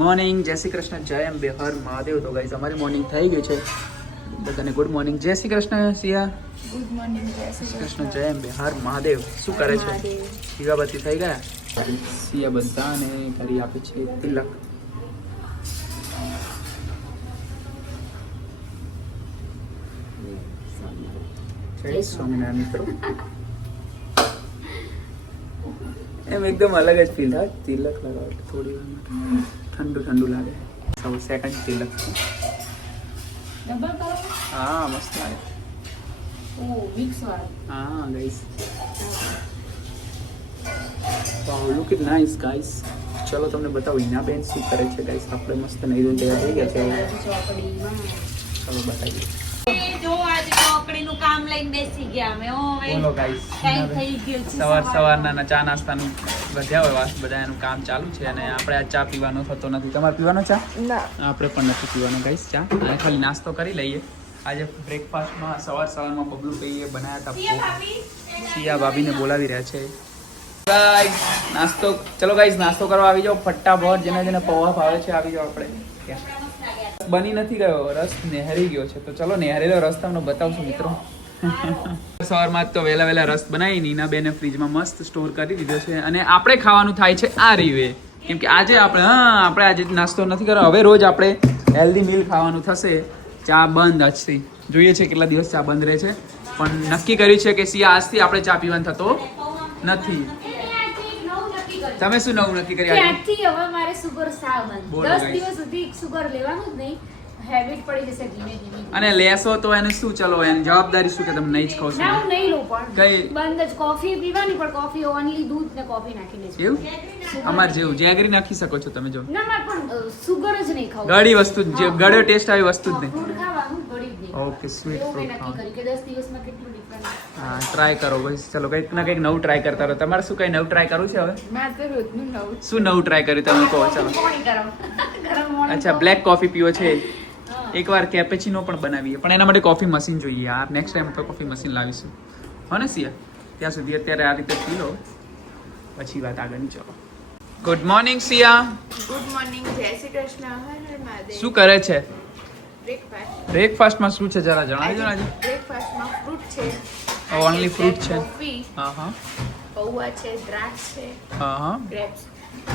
Morning, જય શ્રી કૃષ્ણ, જય અંબે, હર મહાદેવ. તો ગાઈઝ અમારી મોર્નિંગ થઈ ગઈ છે. બધાને ગુડ મોર્નિંગ, જય શ્રી કૃષ્ણ. સિયા ગુડ મોર્નિંગ, જય શ્રી કૃષ્ણ, જય અંબે, હર મહાદેવ. શું કરે છે? દીવાબત્તી થઈ ગયા. સિયા બધાને કરી આપે છે તિલક. જય સ્વામિનારાયણ મિત્રો. એમ એકદમ અલગ જ ફીલ થાય. તિલક લગાવો થોડી વાર માટે ઠંડુ ઠંડુ લાગે. સેકન્ડ તિલક. ડબલ કરો. હા, મસ્ત લાગે. ઓ મિક્સ વાળો. હા guys, wow, look it nice guys. ચલો તમને બતાવું હિના બેન શું કરે છે ગાઈસ. આપણે મસ્ત નહીં દો તૈયાર થઈ ગયા છે. ચલો બતાવીએ. જો આજે ચોકડીનું કામ લઈને બેસી ગયા અમે. ઓ હવે બોલો ગાઈસ, ટાઈમ થઈ ગયો છે. સવારના ચા નાસ્તાનું વધ્યા હોય બધા એનું કામ ચાલુ છે. અને આપણે આ ચા પીવાનો થતો નથી. તમારે પીવાનો ચા? ના, આપણે પણ નથી પીવાનો ગાઈસ ચા. અને ખાલી નાસ્તો કરી લઈએ. આજે બ્રેકફાસ્ટમાં સવારમાં બબલુ કહીએ બનાવ્યા હતા. સિયા ભાભીને બોલાવી રહ્યા છે. ગાઈસ નાસ્તો, ચલો ગાઈસ નાસ્તો કરવા આવી જાઓ ફટાફટ. જેને પૌવા ભાવે છે આવી જાઓ. આપણે બની નથી ગયો, રસ નેહરી ગયો છે. તો ચલો નેહરેલો રસ તમને બતાવશું મિત્રો. સવારમાં તો વહેલા રસ બનાવી નીના બેને ફ્રીજમાં મસ્ત સ્ટોર કરી દીધો છે. અને આપણે ખાવાનું થાય છે આ રીવે. કેમ કે આજે આપણે આજે નાસ્તો નથી કર્યો. હવે રોજ આપણે હેલ્ધી મીલ ખાવાનું થશે. ચા બંધ આજથી. જોઈએ છે કેટલા દિવસ ચા બંધ રહે છે. પણ નક્કી કર્યું છે કે સિયા આજથી આપણે ચા પીવાનો થતો નથી. તમે શું નવું નક્કી કરી? આજથી હવે મારે સુગર સાવ બંધ. 10 દિવસ સુધી સુગર લેવાનું જ નહીં. હેબિટ પડી જશે ધીમે ધીમે. અને લેશો તો એને શું, ચલો એની જવાબદારી શું કે તમે નહીં જ ખાવ છો? ના, હું નહીં લઉં પણ કઈ બંધ જ. કોફી પીવાની પણ કોફી ઓનલી દૂધ ને કોફી નાખીને જ. એવું અમાર જેવું જેગરી નાખી શકો છો તમે. જો ના મારે પણ સુગર જ નહીં ખાવું. ગળી વસ્તુ જે ગળ્યો ટેસ્ટ આવી વસ્તુ જ નહીં. ફ્રૂટ ખાવાનું, ગળી જ નહીં. ઓકે, સ્વીટ એવું મેં ફ્રૂટ નક્કી કર્યું કે 10 દિવસમાં કેટલું ડિફરન્સ. હા, ટ્રાય કરો બસ. ચલો કંઈક ના કંઈક નવું ટ્રાય કરતા રહો. તમારે શું કંઈ નવું ટ્રાય કરવું છે હવે? મારે તો રોજનું નવું જ. શું નવું ટ્રાય કર્યું તમે કહો? ચલો. પાણી ગરમ પાણી. અચ્છા, બ્લેક કોફી પીવો છે. એકવાર કેપેચીનો પણ બનાવીએ, પણ એના માટે કોફી મશીન જોઈએ યાર. નેક્સ્ટ ટાઈમ તો કોફી મશીન લાવીશું. હો ને સિયા? ત્યાં સુધી અત્યારે આ રીતે પી લો, પછી વાત આગળની. ચલો, ગુડ મોર્નિંગ સિયા. ગુડ મોર્નિંગ, જય શ્રી કૃષ્ણ, હર હર મહાદેવ. શું કરે છે? બ્રેકફાસ્ટ. બ્રેકફાસ્ટમાં શું છે જરા જણાવજો ને આજે. બ્રેકફાસ્ટમાં ફ્રૂટ છે. ઓનલી ફ્રૂટ છે? કોફી, હા, પૌવા છે, દ્રાક્ષ છે, હા. ગ્રેપ્સ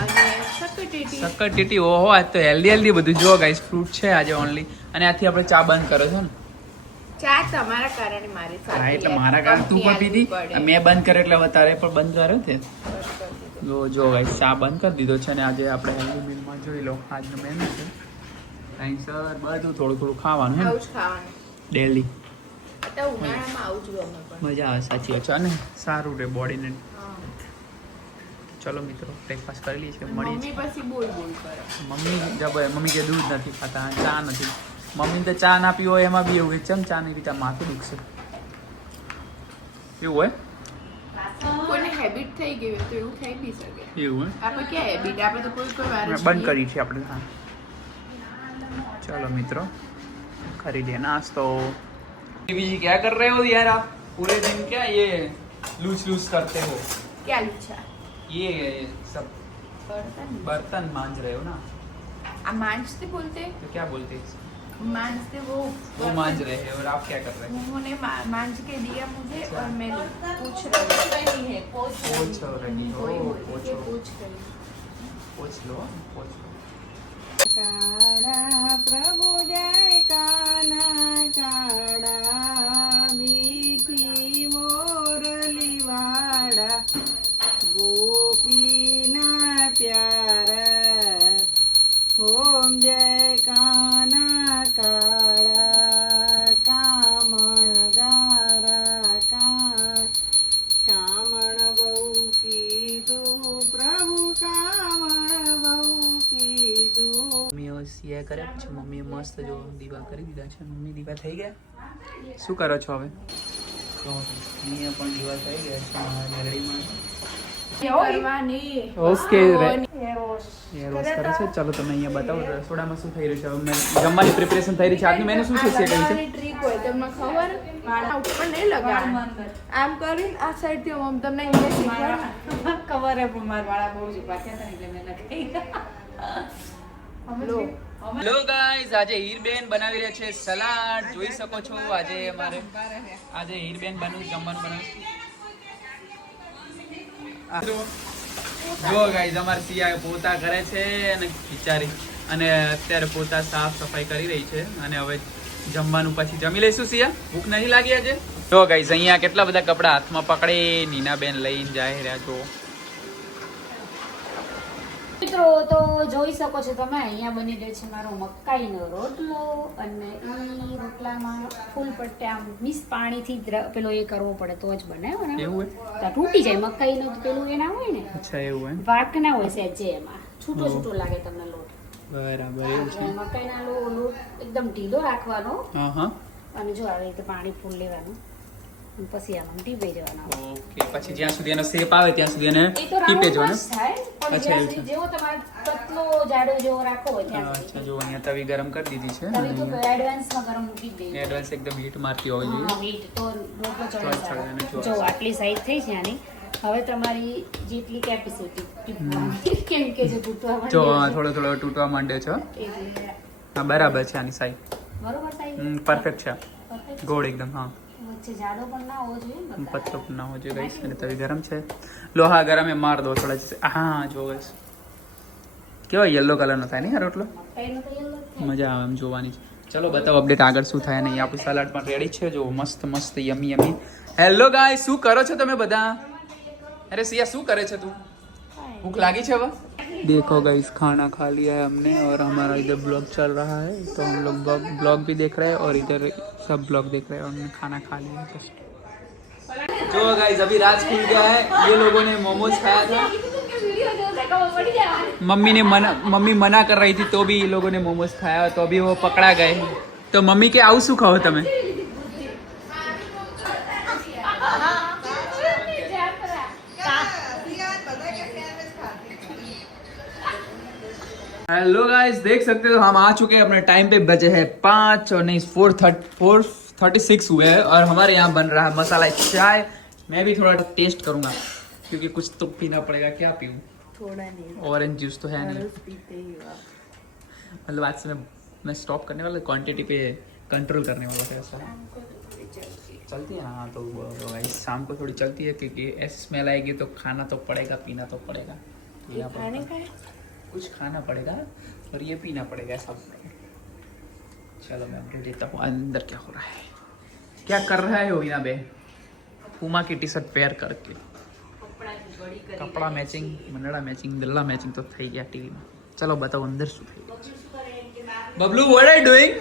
અને શક્કરટેટી. શક્કરટેટી. ઓહો, આજ તો હેલ્ધી બધું. જો ગાઈસ, ફ્રૂટ છે આજે ઓનલી. અને આથી આપણે ચા બંધ કરો છો ને? ચા તમારા કારણે મારી સાથે. હા, એટલે મારા કારણે તું પણ પીધી. મેં બંધ કર્યો એટલે હવે તારે પણ બંધ કર્યો છે. જો ગાઈસ, ચા બંધ કરી દીધો છે. અને આજે આપણે હેલ્ધી મીલમાં જોઈ લો આજનો મેનુ છે. ટાઈમસર બધું થોડું ખાવાનું આવું જ ખાવાનું ડેલી. અત્યારે ઉનાળામાં આવું જ ગમે પણ. મજા આવે, સાચી વાત છે. અને સારું રહે બોડીને. ચલો મિત્રો, બ્રેકફાસ્ટ કરી લઈએ છીએ. મળીએ મમ્મી પછી બોલ કરે. મમ્મી કે દૂધ નથી ખાતા, ચા નથી. મમ્મી તો ચા ના પીવો એમાં બી એવું કે ચમ ચા નહીં પીતા, માથું દુખશે એવું હોય. કોઈને હેબિટ થઈ ગઈ હોય તો એવું થઈ બી શકે. એવું હોય. આપણે ક્યાં હેબિટ? આપણે તો કોઈ વાર જ બંધ કરી છે આપણે. હા, चलो मित्रों, खरीद लिया नाश्तो. बीजी क्या कर रहे हो यार आप? पूरे दिन क्या ये लूज करते हो? क्या लूछा? ये सब बर्तन मांज रहे हो ना? आप मांजते बोलते? तो क्या बोलते हैं? मांजते वो मांज रहे हैं और आप क्या कर रहे हैं? उन्होंने मांज के दिया मुझे और मैं पूछ रही है पोछ रही हो? पूछ लो. काड़ा प्रभु जय काना काड़ा मीठी मोरली वाड़ा गोपी ना प्यारा ओम जय काना काड़ा कामण गारा कामण बहू कीधु प्रभु कामण बहू कीधु. મમ્મીઓ સિયા કરે છે. મમ્મીએ મસ્ત જો દીવા કરી દીધા છે. મમ્મી દીવા થઈ ગયા. શું કરો છો હવે? અહીંયા પણ દીવા થઈ ગયા છે મારા રેડીમાં. ઓકે, રોજ કરે છે. ચલો તમને અહીંયા બતાવો રસોડામાં શું થઈ રહ્યું છે. જમવાની પ્રિપેરેશન થઈ રહી છે. આજનું મેનુ શું છે? કઈ છે ટ્રીક હોય તમને ખબર? વાળા ઉપર નહીં લગાડવાનું, આમ કરીને આ સાઈડ થી આમ તમને અહીંયા શીખવાડ. ખબર હે પણ મારા વાળા બહુ જ પાક્યા હતા એટલે મેં નથી. હેલો ગાઈઝ, આજે હીરબેન બનાવી રહ્યા છે સલાડ. જોઈ શકો છો આજે હીરબેન જમવાનું જો ગાઈઝ અમારે સિયા પોતા કરે છે અને બિચારી અને અત્યારે પોતા સાફ સફાઈ કરી રહી છે અને હવે જમવાનું પછી જમી લઈશું. સિયા ભૂખ નહીં લાગી આજે? જો ગાઈઝ અહીંયા કેટલા બધા કપડા હાથમાં પકડી નીનાબેન લઈને જાય રહ્યા. જો મિત્રો તો જોઈ શકો છો તમે, અહીંયા બની રહ્યો છે મારો મકાઈનો રોટલો અને ઈ રોટલામાં ફૂલ પટ્ટે આમ મિસ પાણીથી પેલો એ કરવો પડે તો જ બને. એવું તો તૂટી જાય મકાઈનો પેલું એ ના હોય ને. અચ્છા એવું હે? વાક ના હોય સહેજે, એમાં છૂટો છૂટો લાગે તમને લોટ. બરાબર એવું છે. મકાઈના લોટ એકદમ ઢીલો રાખવાનો હા અને જો આવી રીતે પાણી ફૂલ લેવાનું પછી આમ ટીપાઈ જવાનું. ઓકે, પછી જ્યાં સુધી એનો શેપ આવે ત્યાં સુધી એને એ તો ટીપે રાઉન્ડ જવાનું. જ થાય પણ જ્યાં સુધી જેવો તમારે પતલો જાડો જેવો રાખવો હોય ત્યાં અચ્છા, સુધી. જો અહીંયા તવી ગરમ કરી દીધી છે. તવી તો એડવાન્સમાં ગરમ મૂકી જ દેવી. એડવાન્સ એકદમ હીટ મારતી હોવી હા, જોઈએ. હીટ તો રોટલો ચડે ચડે સારો. અને ચોરસ. જો આટલી સાઈઝ થઈ છે આની. હવે તમારી જેટલી કેપેસિટી કેમ કે જે તૂટવા જો માંડી થોડો થોડો તૂટવા માંડે છે. એટલે હા બરાબર છે આની સાઈઝ. બરોબર સાઈઝ પરફેક્ટ છે. પરફેક્ટ. ગોળ એકદમ. હા, વચ્ચે જાડો પણ ના હોવો જોઈએ ને બધા. પતલો પણ ના હોવો જોઈએ ગાઈસ. અને તવી ગરમ છે. લોહા ગરમ એ માર દો થોડા જ. હા જો ગાઈસ કેવો યલો કલરનો થાય ને આ રોટલો. મકાઈનો તો yellow જ થાય. મજા આવે એમ જોવાની. ચલો બતાવો અપડેટ આગળ શું થાય. નહીં આપણું સલાડ પણ રેડી છે. જો મસ્ત મસ્ત યમી યમી. હેલો ગાઈસ, શું કરો છો તમે બધા? अरे सिया શું કરે છે તું? भूख लगी है? देखो गाइस खाना खा लिया है हमने और हमारा इधर ब्लॉग चल रहा है तो हम लोग ब्लॉग भी देख रहे हैं और इधर सब ब्लॉग देख रहे हैं और हमने खाना खा लिया है जस्ट. जो गाइस अभी रात खुल गया है. ये लोगों ने मोमोज खाया था. मम्मी मना कर रही थी तो भी ये लोगों ने मोमोज खाया तो अभी वो पकड़ा गए. तो मम्मी के आउ શું ખાઓ તમે? हेलो गाइस, देख सकते हो हम आ चुके हैं अपने टाइम पे. बजे हैं 5 और नहीं 4:36 हुए हैं और हमारे यहाँ बन रहा है मसाला चाय. मैं भी थोड़ा टेस्ट करूंगा क्योंकि कुछ तो पीना पड़ेगा. क्या पीऊं? थोड़ा नहीं, ऑरेंज जूस तो है नहीं. रस पीते ही हो आप. मतलब आज से मैं स्टॉप करने वाला, क्वांटिटी पे कंट्रोल करने वाला था. ऐसा चलती है ना? हाँ तो गाइस शाम को थोड़ी चलती है क्योंकि ऐसी स्मेल आएगी तो खाना तो पड़ेगा, पीना तो पड़ेगा. ये खाने का है? कुछ खाना पड़ेगा और ये पीना पड़ेगा सब. चलो मैं अपडेट देता हूँ अंदर क्या हो रहा है. क्या कर रहा है हीना बे? पूमा की टी शर्ट पेयर करके कपड़ा मैचिंग, मनड़ा मैचिंग, बिल्ला मैचिंग तो થઈ ગયા ટીવી માં. ચલો બતાવો અંદર શું થઈ રહ્યું છે. Bablu, what are you doing?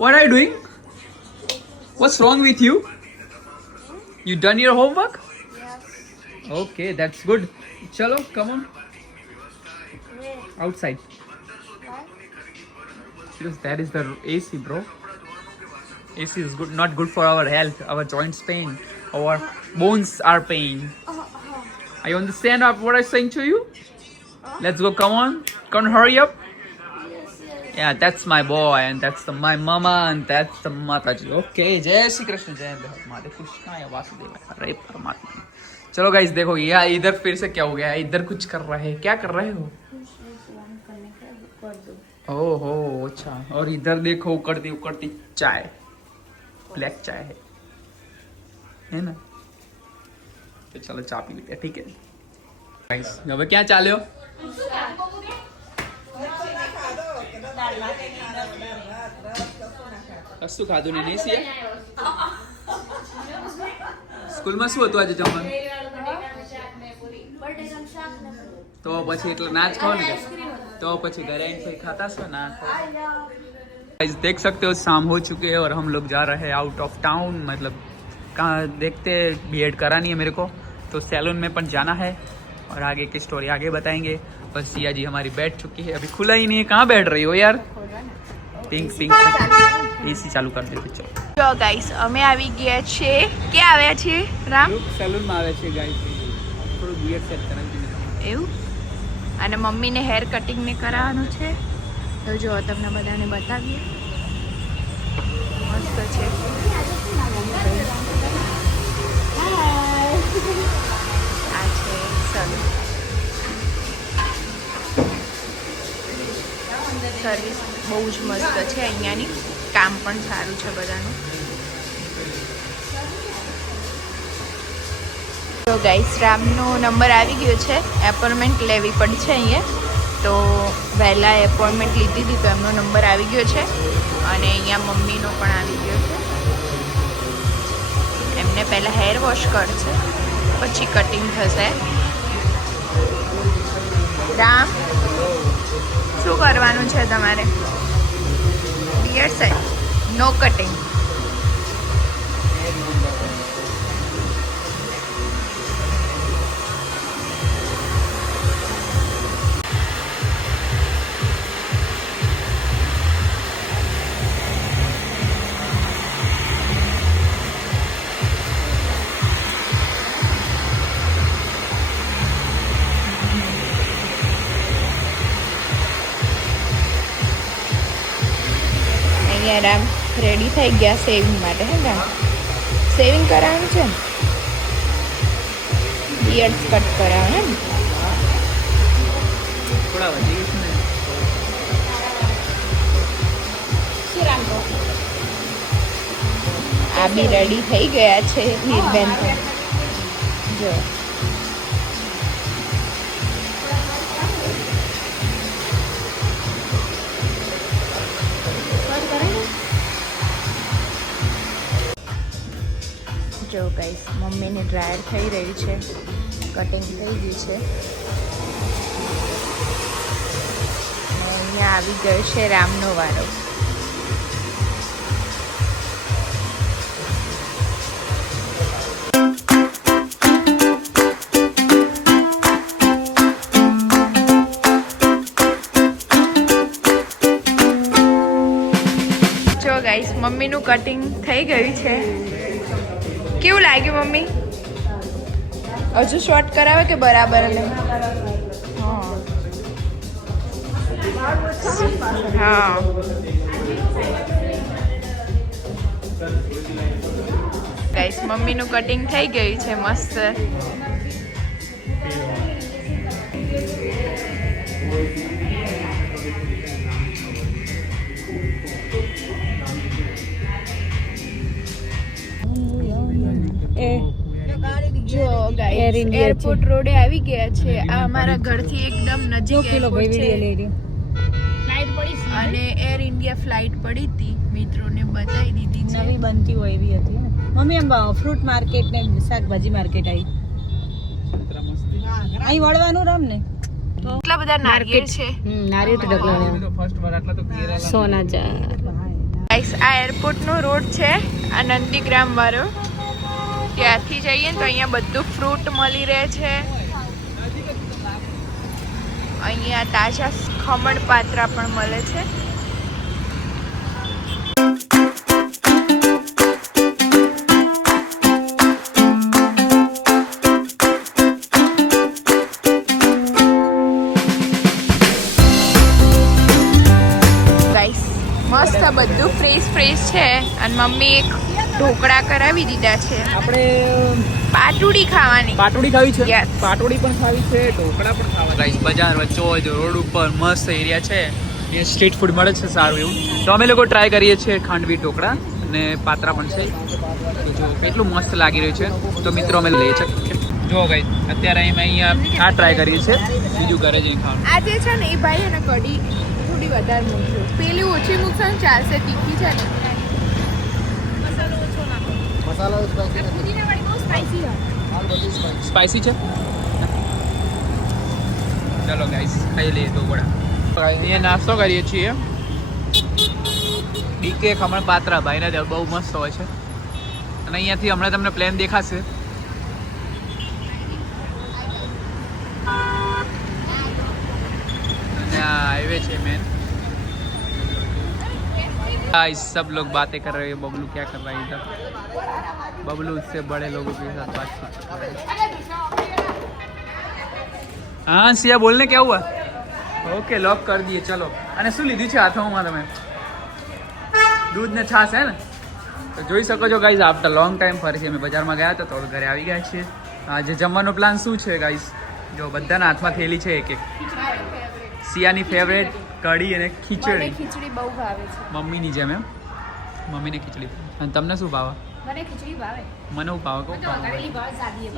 What are you doing? What's wrong with you? You done your homework? Yes. Okay, that's good. Chalo, come on. Outside. Because that is the AC, bro. AC is good, not good for our health. Our joints pain, our bones are pain. I understand what I'm saying to you. Let's go. Come on, hurry up. Yeah, that's my boy, and that's my mama, and that's the Mataji. Okay, Jai Shri Krishna, Jai Hare Krishna, Vasudeva, Hare Paramatma. चलो guys देखो ये इधर फिर से क्या हो गया. इधर कुछ कर रहे हैं. क्या कर रहे हो? ओहो अच्छा. और इधर देखो उकड़ती चाय, ब्लैक चाय है ना. तो चलो चा पी लेते हैं. ठीक है गाइस, હવે ક્યાં ચાલ્યો? કશું ખાધું નહીં સિયા? સ્કૂલમાં શું હતું આજે જમવાનું? તો પછી એટલે ના જ ખાઓ ને. तो પછી ઘરે આવીને કોઈ ખાતા છો ના? गाइस देख सकते हो शाम हो चुके हैं और हम लोग जा रहे हैं आउट ऑफ टाउन. मतलब कहाँ देखते बीएड करानी है मेरे को तो सैलून में पण जाना है और आगे की स्टोरी आगे बताएंगे. बस सिया जी हमारी बैठ चुकी है, अभी खुला ही नहीं है. कहाँ बैठ रही हो यार? पिंक एसी चालू कर देते. चलो જો ગાઈસ અમે આવી ગયા છે. ક્યાં આવ્યા છે રામ? સલૂન માં આવે છે ગાઈસ. થોડું બીએડ સેટ કરાવી દીધું. એવું. અને મમ્મીને હેર કટિંગ ને કરાવવાનું છે. તો જો તમને બધાને બતાવીએ. મસ્ત છે. આ છે સલૂન. સર્વિસ બહુ જ મસ્ત છે અહીંયાની, કામ પણ સારું છે બધાનું. તો ગાઈસ રામનો નંબર આવી ગયો છે, એપોઇન્ટમેન્ટ લેવી પડશે અહીંયા. તો વહેલા એપોઇન્ટમેન્ટ લીધી હતી તો એમનો નંબર આવી ગયો છે અને અહીંયા મમ્મીનો પણ આવી ગયો છે. એમને પહેલાં હેર વોશ કરશે પછી કટિંગ થશે. રામ શું કરવાનું છે તમારે? બિયર સાઈડ નો કટિંગ. રામ રેડી થઈ ગયા સેવિંગ માટે. હે રામ સેવિંગ કરાવવાનું છે, બિયર્ડ કટ કરાવવાનું. થોડા વધી ગયું છે ને. આ બી રેડી થઈ ગયા છે હીરબેન. જો જો ગાઈસ મમ્મીને ડ્રાયર થઈ રહી છે, કટિંગ થઈ ગઈ છે. અહીંયા આવી ગયો છે રામનો વારો. જો ગાઈસ મમ્મીનું કટિંગ થઈ ગયું છે. કેવું લાગ્યું મમ્મી? હજુ શોર્ટ કરાવે કે બરાબર? હા ગાઈસ મમ્મીનું કટિંગ થઈ ગયું છે મસ્ત. જો ગાઈસ એરપોર્ટ રોડે આવી ગયા છે. આ અમારા ઘરથી એકદમ નજીક એરપોર્ટ છે અને એર ઇન્ડિયા ફ્લાઇટ પડી હતી. મિત્રોને બતાવી દીધી છે. નવી બનતી હોય એવી હતી ને મમ્મી. આમ ફ્રૂટ માર્કેટ ને શાકભાજી માર્કેટ આવી અહીં વળવાનું રામ ને. કેટલા બધા નારિયેળ છે. નારિયેળ તો ઢગલા ફર્સ્ટ વાર આટલા તો કેરલા સોના જા. ગાઈસ આ એરપોર્ટનો રોડ છે, આ નંદીગ્રામ વાળો. ત્યાંથી જઈએ તો અહીંયા બધું ફ્રૂટ મળી રહે છે. અહીંયા તાજા ખમણ પાત્રા પણ મળે છે. ગાઈસ મસ્ત બધું ફ્રેશ છે અને મમ્મી એક ઢોકળા કરાવી દીધા છે. આપણે પાટુડી ખાવાની. પાટોડી ખાવી છે. Yes. પાટોડી પણ ખાવી છે, ઢોકળા પણ ખાવા. ગાઈસ બજાર વચ્ચે હોય જો રોડ ઉપર મસ્ત એરિયા છે, અહીંયા સ્ટ્રીટ ફૂડ મળે છે સારું એવું. તો અમે લોકો ટ્રાય કરીએ છીએ ખાંડવી ઢોકળા અને પાત્રા પણ છે. તો જો કેટલું મસ્ત લાગી રહ્યું છે. તો મિત્રો અમે લઈએ છીએ. જો ગાઈસ અત્યારે અહીંયા આ ટ્રાય કરીએ છીએ, બીજું ઘરે જઈને ખાવાનું. આ જે છે ને એ ભાઈ એને કઢી થોડી વધારે મૂકજો. પેલી ઓછી મૂકશો ને ચાલશે, તીખી છે ને. સ્પાઇસી છે. ચલો ગાઈસ ખાઈ લઈએ ઢોકળા. અહીંયા નાસ્તો કરીએ છીએ. ડીકે ખમણ પાત્રા ભાઈના ત્યાં બહુ મસ્ત હોય છે અને અહીંયાથી હમણાં તમને પ્લેન દેખાશે. અને આ હાઈવે છે મેન. गाइस सब लोग बातें कर रहे हैं. बबलू क्या कर रहा है इधर? बबलू उससे बड़े लोगों के साथ बातचीत कर रहा है. हाँ सिया बोलने क्या हुआ? ओके लॉक कर दिए. चलो અને શું લીધું છે હાથમાં તમે? દૂધ ને છાશ હે ને? તો જોઈ શકો છો ગાઈઝ આફ્ટર લોંગ ટાઈમ ફરીથી અમે બજારમાં ગયા હતા, તો ઘરે આવી ગયા છીએ. આજે જમવાનો પ્લાન શું છે ગાઈઝ? જો બધાના હાથમાં થેલી છે એક એક. સિયાની ફેવરેટ કઢી અને મને ખીચડી ખીચડી બહુ ભાવે છે. મમ્મીની જેમ એમ મમ્મીને ખીચડી અને તમને શું ભાવે મને ખીચડી ભાવે મને હું ભાવે કહું તો વઘારેલી ભાવે સાદી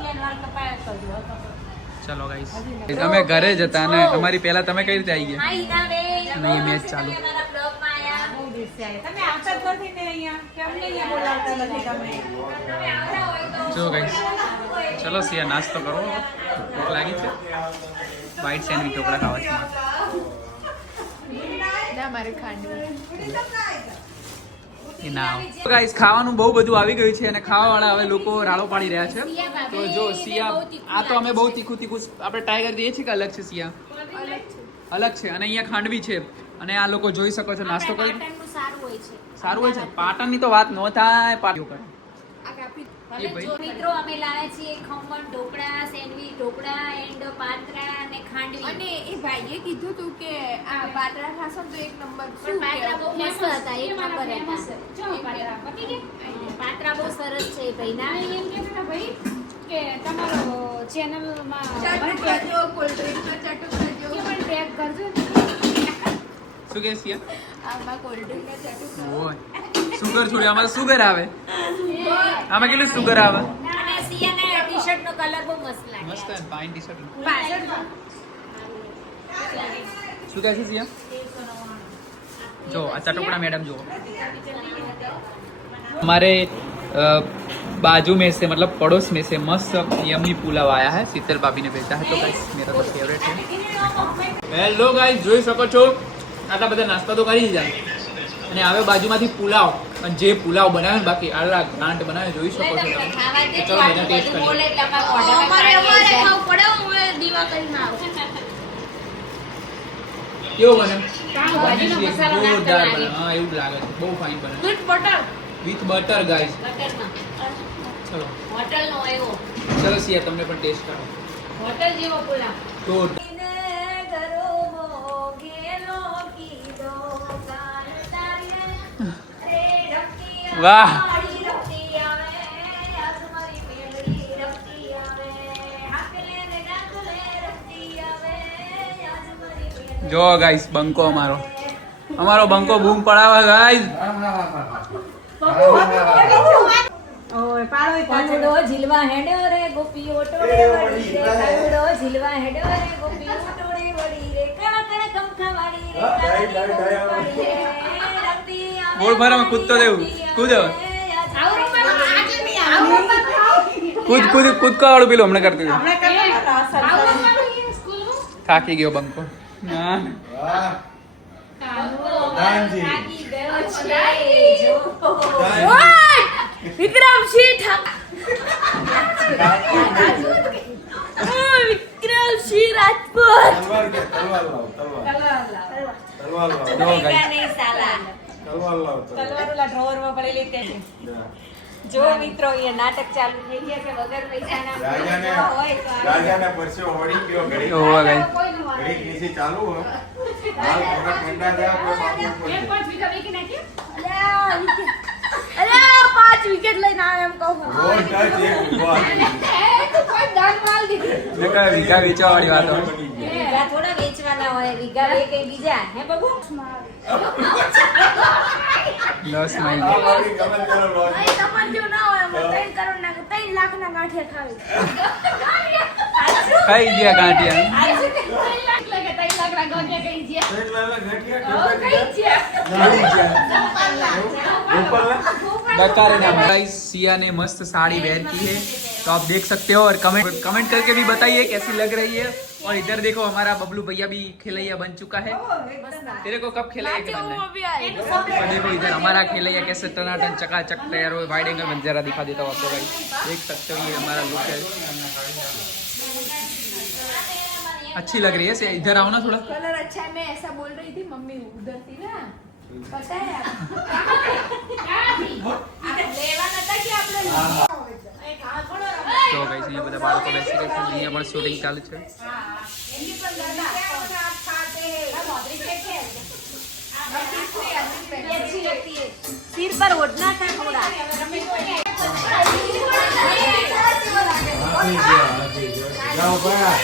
ચલો ગાઈસ અમે ઘરે જતા અને અમારી પહેલા તમે કઈ રીતે આવી ગયા નહીં મેચ ચાલુ તમે આવતા જ નથી ને અહીંયા કેમ ને અહીંયા બોલાવતા નથી તમે જો ગાઈસ ચલો સિયા નાસ્તો કરો ભૂખ લાગી છે વ્હાઈટ સેન્ડવિચ ઢોકળા ખાવા છે ના મારે ખાંડવી. એ ના ગાઈસ ખાવાનું બહુ બધું આવી ગયું છે અને ખાવાવાળા હવે લોકો રાડો પાડી રહ્યા છે તો જો સિયા આ તો અમે બહુ તીખું આપણે ટ્રાય કરી દઈએ છીએ કે અલગ છે સિયા અલગ છે અને અહીંયા ખાંડવી છે અને આ લોકો જોઈ શકો છો નાસ્તો કરી સારું હોય છે પાટણની તો વાત ન થાય પાટીઓ કરે એ ભાઈ મિત્રો અમે લાવ્યા છીએ ખમણ ઢોકળા સેન્ડવીચ ઢોકળા એન્ડ પાત્રા અને ખાંડવી અને એ ભાઈએ કીધું તું કે આ પાતળા ખાશો તો એક નંબર. પણ પાત્રા બહુ મસ્ત હતા એક નંબર હતા પાત્રા બહુ સરસ છે ભાઈ ના એમ કહેતા ભાઈ કે તમારો ચેનલમાં ચટુ કરજો, કોલ્ડ ડ્રિંકનો ચટુ કરજો. પણ ટેગ કરજો શું કહે સિયા આમાં કોલ્ડ ડ્રિંકનો ચટુ કરો. ઓય સુગર છોડી આમાં સુગર આવે આમાં કેટલું સુગર આવે અને સિયાના ટી-શર્ટ નો કલર બહુ મસ્ત લાગે મસ્ત છે ફાઇન ટી શર્ટ પાછળમાં શું કહે છે સિયા જો આ ચટોકડા મેડમ જો हमारे बाजू में से मतलब पड़ोस में से मस्त यमी पुलाव आया है शीतल भाभी ने भेजा है तो गाइस मेरा तो फेवरेट है હેલો ગાઈસ જોઈ શકો છો આટલા બધા નાસ્તા તો કરી દીધા અને હવે બાજુમાંથી પુલાવ અને જે પુલાવ બનાવે ને બાકી આટલા ગ્રાન્ટ બનાવે જોઈ શકો છો તમે તો ચલો બધા ટેસ્ટ કરીએ કેવો બને ભાજીનો મસાલો જોરદાર નાખતા બને હા એવું જ લાગે છે બહુ ફાઇન બને બટર વિથ બટર ગાઈસ બટરમાં ચલો હોટલ નો આવ્યો ચલો સિયા તમને પણ ટેસ્ટ કરો હોટલ જેવો પુલાવ તો વાહ જો ગાઈસ બંકો અમારો બંકો બૂમ પડાવે ગાઈસ કાનુડો ઝીલવા હેડ્યો રે ગોપીઓ ટોળે વળી રે કાનુડો ઝીલવા હેડ્યો રે ગોપીઓ ટોળે વળી રે કણ કણ કંખા વાળી રે કાનુડો વળી રે રતી આવે બોલ ભરામાં કૂદતો દેવું કૂદ હવે કૂદકા વાળું પેલું હમણાં કરતું થાકી ગયો બંકો હા વિક્રમસિંહ વિક્રમસિંહ રાજપૂત. જો ગાઈસ તલવારોલા ડ્રોવરમાં પડેલી તે છે. જો મિત્રો એ નાટક ચાલુ થઈ ગયા કે વગર પૈસાના રાજાને પરસ્યો વળી ગયો ઘડી ઓવા ગાઈસ ઘડી નીચે ચાલુ હો હાલ થોડા ઠંડા થયા કોઈ બાપુ અરે 5 વિકેટ લઈને આવે એમ કહું. રોજ ટચ એક ઉભા વીઘા વેચવા વાળી વાતો વીઘા થોડા વેચવાના હોય વીઘા બે કઈ બીજા હે બબુ દસ માઇલ આપણી ગમે તેનો લોજ તમારે જેવું ના હોય અમે 3 કરોડ ના 3 લાખ ના ગાંઠિયા ખાવી. ખાઈ ગયા ગાંઠિયા गाइस सिया ने मस्त साड़ी वेयर की है तो आप देख सकते हो और कमेंट करके भी बताइए कैसी लग रही है और इधर देखो हमारा बबलू भैया भी खिलैया बन चुका है तेरे को कब खिलैया के बनना वो भी आई. है और देखो इधर हमारा खिलैया कैसे टनाटन चकाचक तैयार हो वाइड एंगल में जरा दिखा देता हूँ आपको गाइस देख सकते हो ये हमारा लुक है अच्छी लग रही है से इधर आओ ना थोड़ा कलर अच्छा है. मैं ऐसा बोल रही थी मम्मी उधर थी ना पता है लेवा नता कि આપણે तो गाइस ये બધા બાળકો બેસી ગયા છે અહીંયા પણ શૂટિંગ ચાલુ છે सिर पर ओढ़ना था थोड़ा જાઓ ભાઈ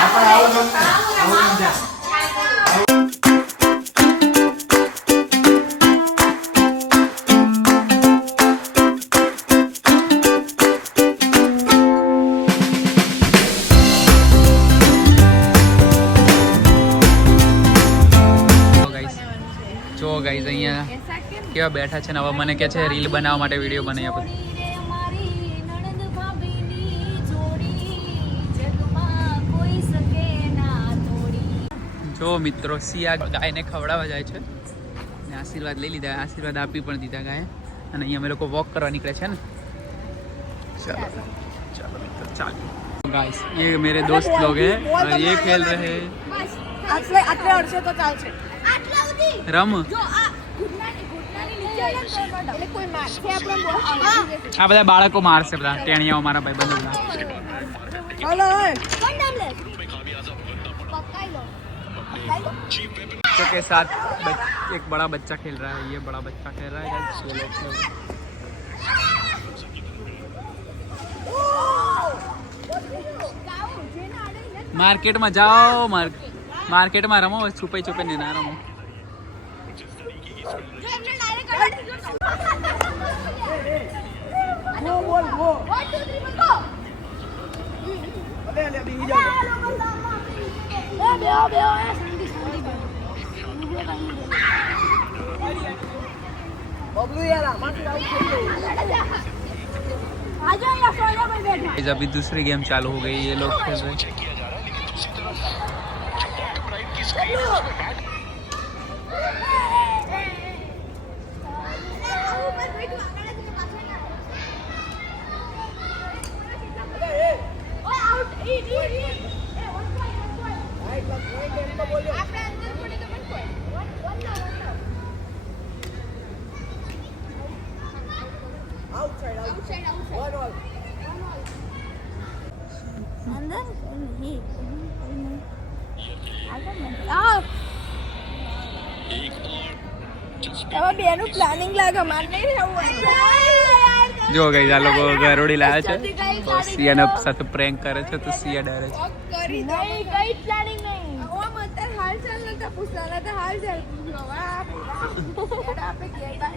આપણે આવો જો ગાઈઝ અહીંયા કેવા બેઠા છે ને હવે મને કે છે રીલ બનાવવા માટે વિડીયો બનાવી આપો. જોડી રે અમારી નણંદ ભાભીની જોડી, જગમાં કોઈ શકે ના તોડી. જો મિત્રો સિયા ગાયને ખવડાવવા જાય છે ને આશીર્વાદ લઈ લીધા, આશીર્વાદ આપી પણ દીધા ગાય. અને અહીંયા અમે લોકો વોક કરવા નીકળે છે ને. चलो चलो मित्र चालू. गाइस ये मेरे दोस्त लोग हैं और ये खेल रहे हैं આટલે અડશે તો ચાલશે. रम. આ બધા બાળકો મારશે, બધા ટેણિયાઓ મારા ભાઈ બંધુ બધા. ચાલો बच्चों के साथ एक बड़ा बच्चा खेल रहा है, ये बड़ा बच्चा खेल रहा है guys, ये लोग खेल रहे हैं. માર્કેટમાં જાઓ, માર્કેટમાં રમો, છુપાઈ છુપાઈને ના રમો. अभी दूसरी गेम चालू हो गई, ये लोग खेल रहे हैं. પ્લાનિંગ લાગે માર નહીં રહેવું. જો ગઈ આ લોકો ગરોડી લાવ્યા છે તો સિયાને સાથે પ્રેન્ક કરે છે તો સિયા ડરે છે. કરી નહીં કઈ પ્લાનિંગ નહીં. ઓમ અત્યારે હાલ ચાલ નતા પૂછતા, હાલ ચાલ પૂછવા. આપણે ઘેર બાર